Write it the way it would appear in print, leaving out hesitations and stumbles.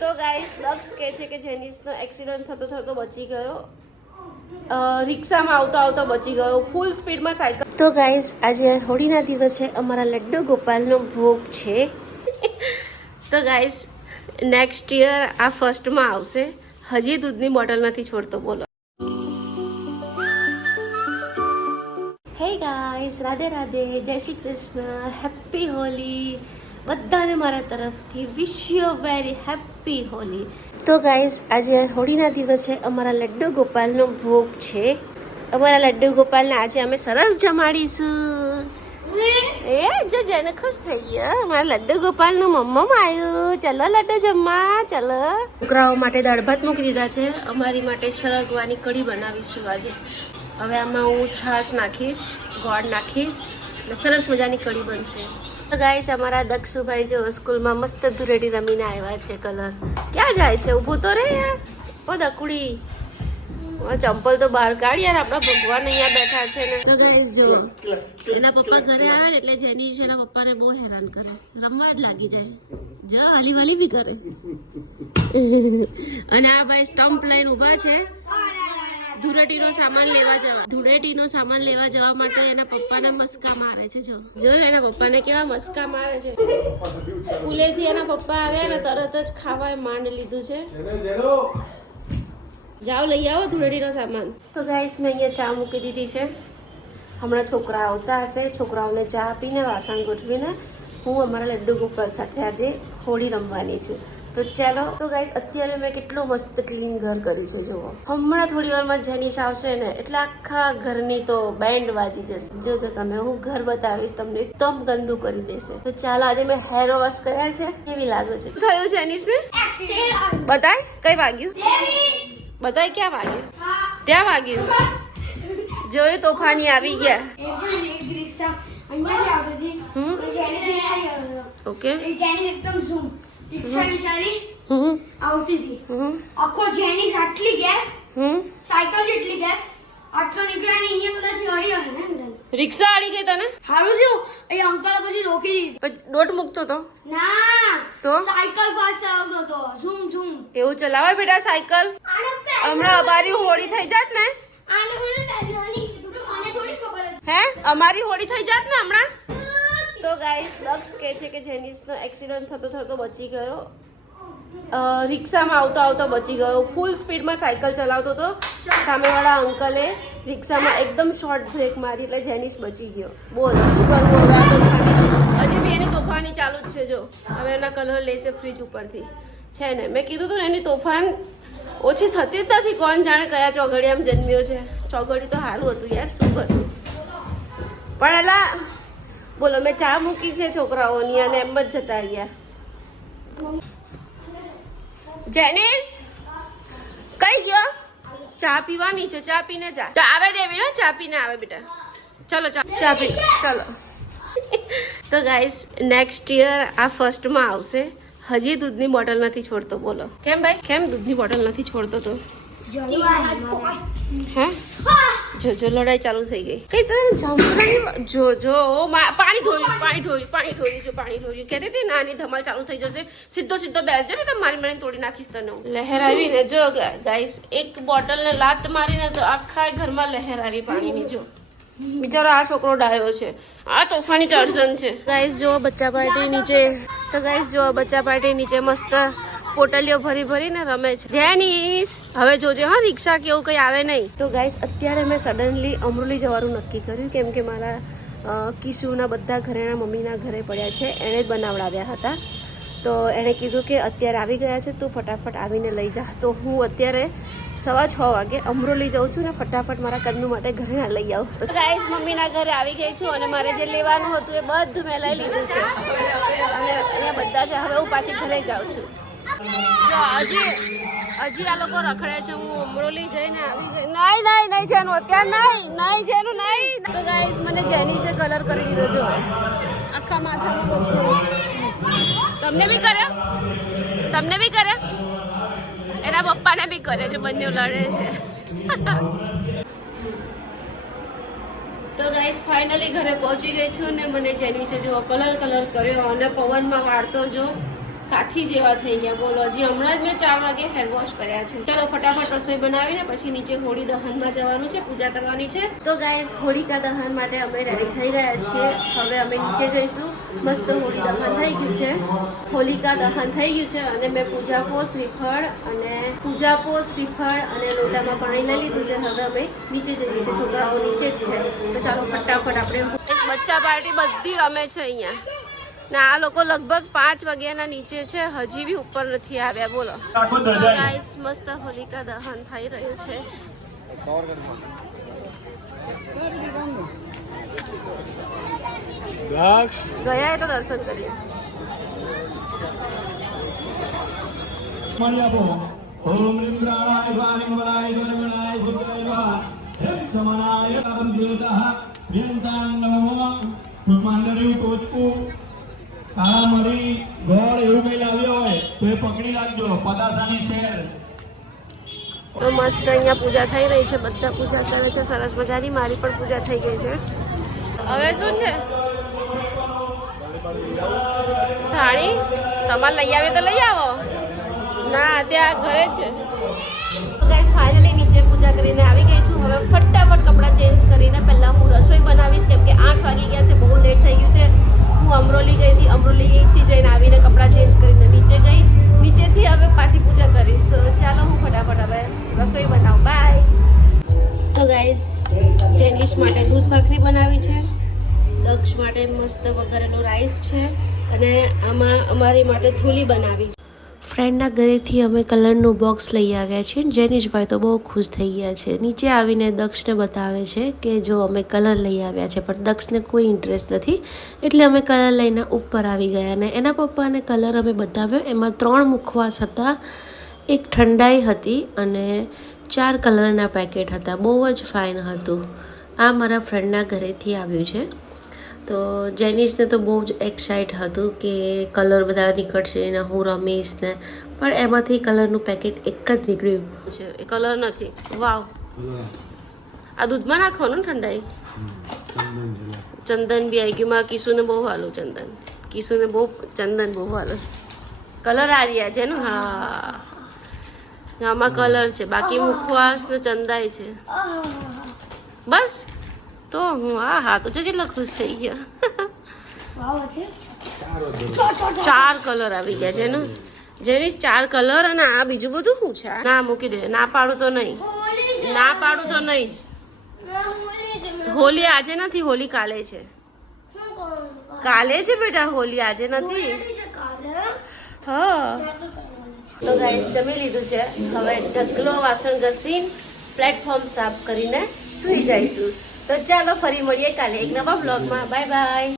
તો ગાઈસ દક્ષ કહે છે કે જેનિસનો એક્સિડન્ટ થતો બચી ગયો, રિક્ષામાં આવતો બચી ગયો, ફૂલ સ્પીડમાં સાયકલ. તો ગાઈસ આજે હોળીના દિવસે અમારા લડ્ડુ ગોપાલનો ભોગ છે. તો ગાઈસ નેક્સ્ટ યર આ ફર્સ્ટમાં આવશે. હજી દૂધની બોટલ નથી છોડતો. બોલો. હે ગાઈસ, રાધે રાધે, જય શ્રી કૃષ્ણ, હેપી હોલી બધાને મારા તરફથી. Wish you very happy Holi. તો ગાઈસ આજે હોળીના દિવસે અમારા લડ્ડુ ગોપાલનો ભોગ છે. અમારા લડ્ડુ ગોપાલને આજે અમે સરસ જમાડીશું. એ જો જેને ખુશ થઈ ગયા, અમારા લડ્ડુ ગોપાલનું મમ્મમ આવ્યું. ચલો લડ્ડુ જમવા ચલો. છોકરાઓ માટે દાળ ભાત મૂકી દીધા છે. અમારી માટે સરગવાની કઢી બનાવીશું આજે. હવે આમાં હું છાશ નાખીશ, ગોળ નાખીશ અને સરસ મજાની કઢી બનશે. તો ગાઈસ અમારા દક્ષુભાઈ જો સ્કૂલમાં મસ્ત ધૂળેટી રમીને આવ્યા છે. કલર ક્યાં જાય છે? ઊભું તો રે યાર. ઓ દકુડી, ચંપલ તો બહાર કાઢ યાર. આપણા ભગવાન અહીંયા બેઠા છે ને. તો ગાઈસ જો એના પપ્પા ઘરે આવે એટલે જેની છે એના પપ્પાને બહુ હેરાન કરે, રમવા જ લાગી જાય. જો હાલી વાલી બી કરે. અને આ ભાઈ સ્ટમ્પ લઈને ઊભા છે ધૂળેટીનો સામાન લેવા જવા માટે. એના પપ્પાને મસ્કા મારે છે. જો એના પપ્પાને કેવા મસ્કા મારે છે. સ્કૂલેથી એના પપ્પા આવ્યા ને તરત જ ખાવા માંડ લીધું છે. જાઓ લઈ આવો ધૂળેટીનો સામાન. તો ગાઈસ મેં અહીંયા ચા મૂકી દીધી છે. હમણાં છોકરા આવતા હશે. છોકરાઓને ચા આપીને વાસણ ગોઠવીને હું અમારા લડ્ડુ ગોપાલ સાથે આજે હોળી રમવાની છું. તો ચાલો. તો ગાઈસ અત્યારે મેં કેટલો મસ્ત ક્લીન ઘર કર્યું છે. જુઓ, હમણાં થોડી વારમાં જેનિસ આવશે ને એટલે આખા ઘરની તો બેન્ડ વાજી જશે. જોજો તમે, હું ઘર બતાવીશ તમને, એકદમ ગંદુ કરી દેશે. તો ચાલો, આજે મેં હેર વોશ કર્યા છે. કેવી લાગે છે? થયું જેનિસ ને? બતાય કઈ વાગ્યું? બતાય ક્યાં વાગ્યું? ત્યાં વાગ્યું. જોયું, તોફાની આવી ગયા. ઓકે. આવતી હતી આખો જેનિસ આટલી ગેપ, સાયકલ જેટલી ગેપ, આટલો નીકળ્યા ને અહીંયા કદાચ અડી હશે ને. રિક્ષા અડી ગઈ તને? હારું થયું એ અંકલ પછી રોકી દીધી. પછી દોટ મૂકતો તો ના, તો સાયકલ ફાસ્ટ ચલાવતો હતો. ઝૂમ ઝૂમ એવું ચલાવાય બેટા સાયકલ? હમણાં અમારી હોળી થઈ જાત ને. હે, અમારી હોળી થઈ જાત ને હમણાં. તો ગાઈસ દક્ષ કહે છે કે જેનિસનો એક્સિડન્ટ થતો બચી ગયો, રિક્ષામાં આવતો બચી ગયો. ફૂલ સ્પીડમાં સાયકલ ચલાવતો હતો. સામેવાળા અંકલે રિક્ષામાં એકદમ શોર્ટ બ્રેક મારી એટલે જેનિસ બચી ગયો. બોલ શું કરવું હવે? આ તોફાની હજી બી એની તોફાની ચાલુ જ છે. જો હવે એના કલર લેશે ફ્રીજ ઉપરથી છે ને. મેં કીધું હતું ને એની તોફાન ઓછી થતી જ નથી. કોણ જાણે કયા ચોઘડિયામાં જન્મ્યો છે. ચોઘડી તો સારું હતું યાર, શું કરતું. પણ એલા બોલો, મેં ચા મૂકી છે છોકરાઓની અને એમ જ જતા રહ્યા. જેનિસ કઈ ગયો? ચા પીવાની છે, ચા પીને જા. આવે દેવી ને, ચા પીને આવે બેટા. ચલો ચા પી ચલો. તો ગાઈસ નેક્સ્ટ યર આ ફર્સ્ટમાં આવશે. હજી દૂધની બોટલ નથી છોડતો. બોલો કેમ ભાઈ, કેમ દૂધની બોટલ નથી છોડતો? તો હે જો લડાઈ ચાલુ થઈ ગઈ. કઈ તને જમવાની જો પાણી ઢોર્યું કહેતી હતી નાની ધમાલ ચાલુ થઈ જશે. સીધો બેસજે ને, મારી મને તોડી નાખીશ તને. લહેર આવી ને. જો ગાઈસ એક બોટલ ને લાત મારીને તો આખા ઘરમાં લહેર આવી પાણીની. જો બિચારો આ છોકરો ડાયો છે, આ તોફાની ટર્ઝન છે. ગાઈસ જો બચ્ચા પાર્ટી નીચે મસ્ત પોટલીઓ ભરીને રમે છે. જેનિસ હવે જોજે હા, રિક્ષા કે એવું કઈ આવે નહીં. તો ગાઈસ અત્યારે મેં સડનલી અમરોલી જવાનું નક્કી કર્યું કેમ કે મારા કિશુના બધા ઘરેણા મમ્મીના ઘરે પડ્યા છે. એણે જ બનાવડાવ્યા હતા. તો એણે કીધું કે અત્યારે આવી ગયા છે, તું ફટાફટ આવીને લઈ જા. તો હું અત્યારે 6:15 વાગે અમરોલી જાઉં છું ને ફટાફટ મારા કન્નુ માટે ઘરેણા લઈ આવું. તો ગાઈસ મમ્મીના ઘરે આવી ગઈ છું અને મારે જે લેવાનું હતું એ બધું મેં લઈ લીધું છે અને અહીંયા બધા છે. હવે હું પાછી ઘરે જાઉં છું. જો હજી આ લોકો રખડે છે. હું અમરોલી જઈને આવી ગઈ. નહીં જેનું અત્યારે નહીં જેનું નહીં. તો ગાઈસ મને જેનિસે કલર કરી દીધો. જો આખા માથામાં બધું. તમને બી કરે? એના પપ્પાને બી કરે છે. બંને લડે છે. તો ગાઈસ ફાઇનલી ઘરે પહોંચી ગઈ છું ને મને જેનિસે જો કલર કર્યો અને પવનમાં વાળતો જો કાઠી જેવા થઈ ગયા બોલો. હજી હમણાં જ મેં 4 વાગે હેર વોશ કર્યા છે. ચલો ફટાફટ રસોઈ બનાવીને પછી નીચે હોળી દહનમાં જવાનું છે, પૂજા કરવાની છે. તો ગાઈઝ હોળિકા દહન માટે અમે રેડી થઈ ગયા છીએ. હવે અમે નીચે જઈશું. મસ્ત હોળી દહન થઈ ગયું છે, હોલિકા દહન થઈ ગયું છે અને મેં પૂજાપો શ્રીફળ અને લોટામાં પાણી લઈ લીધું છે. હવે અમે નીચે જઈએ છીએ, છોકરાઓ નીચે જ છે. તો ચાલો ફટાફટ આપણે બચ્ચા પાર્ટી બધી રમે છે અહીંયા ને આ લોકો લગભગ 5 વાગ્યાના નીચે છે, હજી બી ઉપર નથી આવ્યા બોલો. તો ગાઈસ મસ્ત હોલિકા દહન થઈ રહ્યું છે. ગયા તો દર્શન કરીએ. ઓમ ઇન્દ્રાય વારિમ વલાય ગણગણાય ભૂતૈવા હેમ સમાનાય તમ દેવતઃ વ્યંતાન નમો ભગવાનરી ટોચકું કાળા મરી ગોળ એવું કઈ લાવ્યો હોય તો એ પકડી રાખજો. પતાસાની શેર તો મસ્ત અહીંયા પૂજા થઈ રહી છે, બધા પૂજા કરે છે સરસ મજાની. મારી પણ પૂજા થઈ ગઈ છે. હવે શું છે થાળી તમારે લઈ આવે તો લઈ આવો. ના ત્યાં ઘરે છે. તો ગાઈસ ફાઇનલી નીચે પૂજા કરીને આવી ગઈ છું. હવે ફટાફટ કપડાં ચેન્જ કરીને પહેલાં હું રસોઈ બનાવીશ, કેમ કે 8 વાગી ગયા છે, બહુ લેટ થઈ ગયું છે. હું અમરોલી ગઈ હતી, અમરોલીથી જઈને આવીને કપડાં ચેન્જ કરીને નીચે ગઈ. નીચેથી હવે પાછી પૂજા કરીશ. તો ચાલો હું ફટાફટ હવે રસોઈ બનાવું. બાય. તો ગાઈસ જેનિશ માટે દૂધ ભાખરી બનાવી છે, દક્ષ માટે મસ્ત વઘારેલો રાઈસ છે અને આમાં અમારી માટે થૂલી બનાવી. ફ્રેન્ડના ઘરેથી અમે કલરનું બોક્સ લઈ આવ્યા છીએ. જેનિશભાઈ તો બહુ ખુશ થઈ ગયા છે. નીચે આવીને દક્ષને બતાવે છે કે જો અમે કલર લઈ આવ્યા છે, પણ દક્ષને કોઈ ઇન્ટરેસ્ટ નથી એટલે અમે કલર લઈને ઉપર આવી ગયા. અને એના પપ્પાને કલર અમે બતાવ્યો. એમાં 3 મુખવાસ હતા, એક ઠંડાઈ હતી અને 4 કલરના પેકેટ હતા. બહુ જ ફાઇન હતું. આ મારા ફ્રેન્ડના ઘરેથી આવ્યું છે. તો જેનિસને તો બહુ જ એક્સાઇટ હતું કે કલર બધા નીકળશે ને હું રમીશ ને, પણ એમાંથી કલરનું પેકેટ એક જ નીકળ્યું છે. એ કલર નથી. વાવ. આ દૂધમાં નાખવાનું ઠંડાઈ. ચંદન બી આવી ગયું. મારા કિશુને બહુ હાલું ચંદન. કિશુને બહુ ચંદન બહુ હાલું. કલર આ રહ્યા છે ને. હા આમાં કલર છે, બાકી મુખવાસ ને ચંદાઈ છે. બસ તો હું હા તો જો કેટલો ખુશ થઈ ગયો. 4 કલર આવી ગયા છે ને જેની. 4 કલર અને આ બીજું બધું શું છે? ના મૂકી દે. ના પાડું તો નહીં. ના પાડું તો નહીં જ. હોલી આજે નથી, હોલી કાલે છે. કાલે છે બેટા હોલી, આજે નથી. હા તો ગાઈસ જમી લીધું છે. હવે ઢગલો વાસણ ઘસીને પ્લેટફોર્મ સાફ કરીને સૂઈ જઈશું. તો ચાલો ફરી મળીએ કાલે એક નવા બ્લોગમાં. Bye bye.